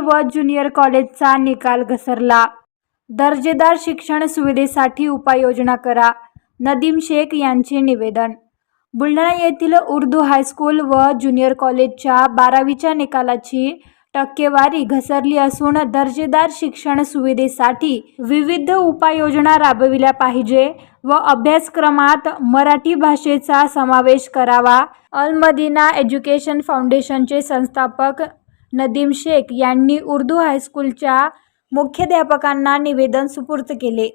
व ज्युनियर कॉलेजचा निकाल घसरला. दर्जेदार शिक्षण सुविधेसाठी उपाययोजना करा नदीम शेख यांचे निवेदन. बुलढाणा येथील उर्दू हायस्कूल व ज्युनियर कॉलेजच्या बारावीच्या निकालाची टक्केवारी घसरली असून दर्जेदार शिक्षण सुविधेसाठी विविध उपाययोजना राबविल्या पाहिजे व अभ्यासक्रमात मराठी भाषेचा समावेश करावा. अलमदिना एज्युकेशन फाउंडेशनचे संस्थापक नदीम शेख यांनी उर्दू हायस्कूलच्या मुख्याध्यापकांना निवेदन सुपूर्द केले.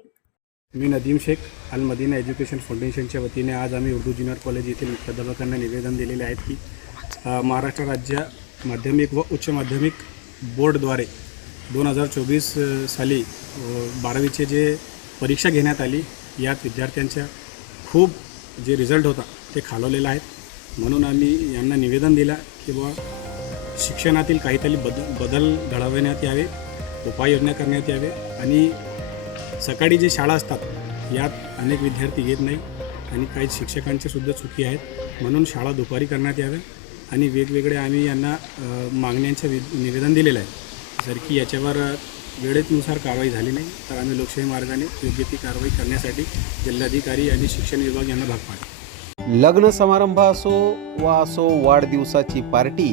मी नदीम शेख अल मदीना एज्युकेशन फाउंडेशनच्या वतीने आज आम्ही उर्दू ज्युनियर कॉलेज येथील मुख्याध्यापकांना निवेदन दिलेले आहेत की महाराष्ट्र राज्य माध्यमिक व उच्च माध्यमिक बोर्डद्वारे दोन हजार चोवीस साली बारावीचे जे परीक्षा घेण्यात आली यात विद्यार्थ्यांच्या खूप जे रिझल्ट होता ते खालवलेला आहे. म्हणून आम्ही यांना निवेदन दिलं की बुवा शिक्षणातील काहीतरी बदल बदल घडवण्यात यावे उपाययोजना करण्यात यावे आणि सकाळी जे शाळा असतात यात अनेक विद्यार्थी येत नाही आणि काही शिक्षकांचे सुद्धा चुकी आहेत. म्हणून शाळा दुपारी करण्यात याव्या आणि वेगवेगळे आम्ही यांना मागण्यांचे मागण्यांचं वि निवेदन दिलेलं आहे. जर की याच्यावर वेळेनुसार कारवाई झाली नाही तर आम्ही लोकशाही मार्गाने योग्य ती कारवाई करण्यासाठी जिल्हाधिकारी आणि शिक्षण विभाग यांना भाग पाडू. लग्न समारंभ असो वा असो वाढदिवसाची पार्टी